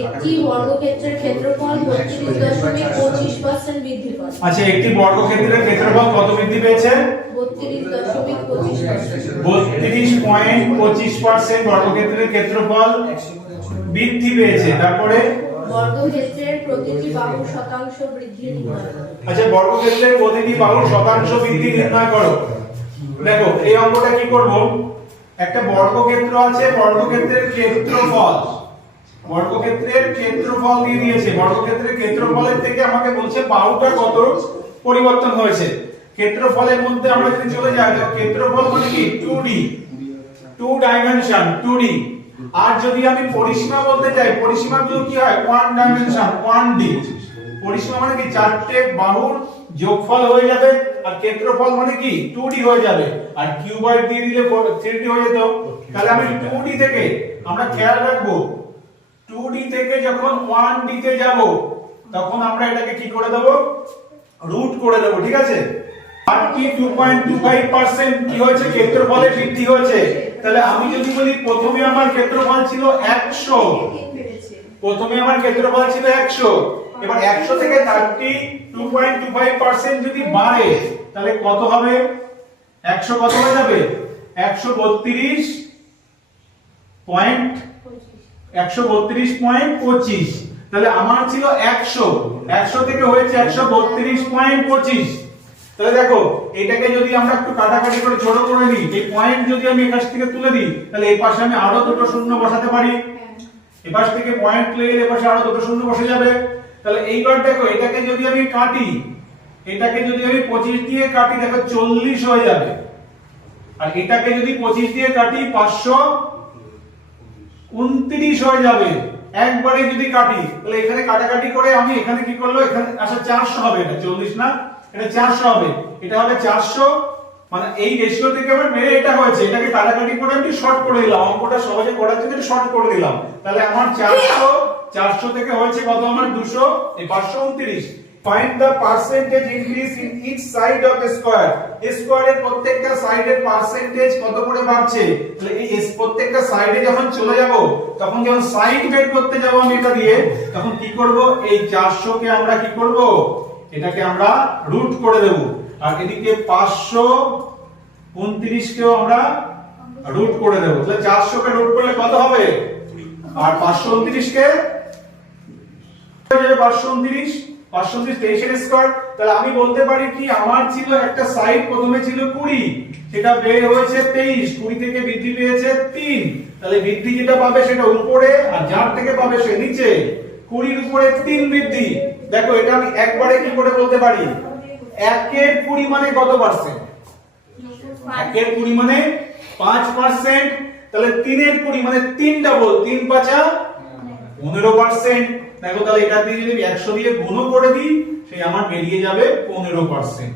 একটি বর্গক্ষেত্রের ক্ষেত্রফল 32.25% বৃদ্ধি পায়। আচ্ছা, একটি বর্গক্ষেত্রের ক্ষেত্রফল কত বৃদ্ধি পেয়েছে? 32.25%। বর্গক্ষেত্রের ক্ষেত্রফল বৃদ্ধি পেয়েছে। তারপরে বর্গক্ষেত্রের প্রতিটি বাহুর শতাংশ বৃদ্ধি নির্ণয় করো। আচ্ছা, বর্গক্ষেত্রের প্রতিটি বাহুর শতাংশ বৃদ্ধি নির্ণয় করো। দেখো এই অঙ্কটা কি করব, একটা বর্গক্ষেত্র আছে, বর্গক্ষেত্রের ক্ষেত্রফল দিয়ে দিয়েছে। বর্গক্ষেত্রের ক্ষেত্রফলের থেকে আমাকে বলছে বাহুটা কত পরিবর্তন হয়েছে। ক্ষেত্রফলের মধ্যে আমরা যদি চলে যাই, ক্ষেত্রফল মানে কি 2D, 2 ডাইমেনশন 2D। আর যদি আমি পরিসীমা বলতে চাই, পরিসীমা গুলো কি হয় 1 ডাইমেনশন 1D। পরিসীমা মানে কি চারটে বাহুর যোগফল হয়ে যাবে, আর ক্ষেত্রফল মানে কি 2D হয়ে যাবে। আর কিউবয়েড দিয়ে দিলে 3D হয়ে যেত। তাহলে আমি 2D থেকে, আমরা খেয়াল রাখবো 2D থেকে যখন 1D তে যাব তখন আমরা এটাকে কি করে দেব, রুট করে দেব। ঠিক আছে, আর কি 2.25% কি হয়েছে, ক্ষেত্রফলে বৃদ্ধি হয়েছে। তাহলে আমি যদি বলি প্রথমে আমার ক্ষেত্রফল ছিল 100, এবার 100 থেকে 2.25% যদি বাড়ে তাহলে কত হবে, 100 কত হয়ে যাবে, 132.25। তাহলে আমার ছিল 100 থেকে হয়েছে 132.25। তাহলে দেখো এটাকে যদি আমরা একটু কাটাকাটি করে ছোট করে দিই, এই পয়েন্ট যদি আমি এখান থেকে তুলে দিই, তাহলে এই পাশে আমি আরো দুটো শূন্য বসাতে পারি। এই পাশ থেকে পয়েন্ট তুলে গেলে এই পাশে আরো দুটো শূন্য বসে যাবে। তাহলে এইবার দেখো এটাকে যদি আমি কাটি, এটাকে যদি আমি 25 দিয়ে কাটি, দেখো 40 হয়ে যাবে। আর এটাকে যদি 25 দিয়ে কাটি 529 হয়ে যাবে। একবারে যদি কাটি, তাহলে এখানে কাটাকাটি করে আমি এখানে কি করলো, এখানে আচ্ছা 400 হবে, এটা 40 না, এটা 400 হবে, এটা হবে 400। মানে এই রেশিও থেকে আমার মেরে এটা হয়েছে, এটাকে কাটাকাটি করে আমি শর্ট করে দিলাম, অঙ্কটা সহজে করার জন্য শর্ট করে দিলাম। তাহলে আমার 400 থেকে হয়েছে কত, আমার 200, এই 529। Find the percentage increase in each side of a square. স্কয়ারের প্রত্যেকটা সাইডের পার্সেন্টেজ কত করে বাড়ছে। তাহলে এই প্রত্যেকটা সাইডে যখন চলে যাব, তখন যখন সাইড বের করতে যাব আমি এটা দিয়ে, তখন কি করব, এই 400 কে আমরা কি করব, এটাকে আমরা রুট করে দেব। আর এদিকে 529 কেও আমরা রুট করে দেব। তাহলে 400 কে রুট করলে কত হবে, আর 529 কে হয়ে যাবে 529 23 এর স্কয়ার। তাহলে আমি বলতে পারি কি, আমার ছিল একটা সাইড প্রথমে ছিল 20, সেটা বের হয়েছে 23, 20 থেকে বৃদ্ধি পেয়েছে 3। তাহলে বৃদ্ধি যেটা পাবে সেটা উপরে, আর যার থেকে পাবে সে নিচে। 20 এর উপরে 3 বৃদ্ধি। দেখো এটা আমি একবারে কি করে বলতে পারি, 1 এর 20 মানে কত পার্সেন্ট, 1 এর 20 মানে 5%। তাহলে 3 এর 20 মানে 3 ডাবল, 3 5 15%। দেখো তাহলে এটা দিয়ে যদি 100 দিয়ে গুণ করে দিই, সেই আমার বেরিয়ে যাবে 15%।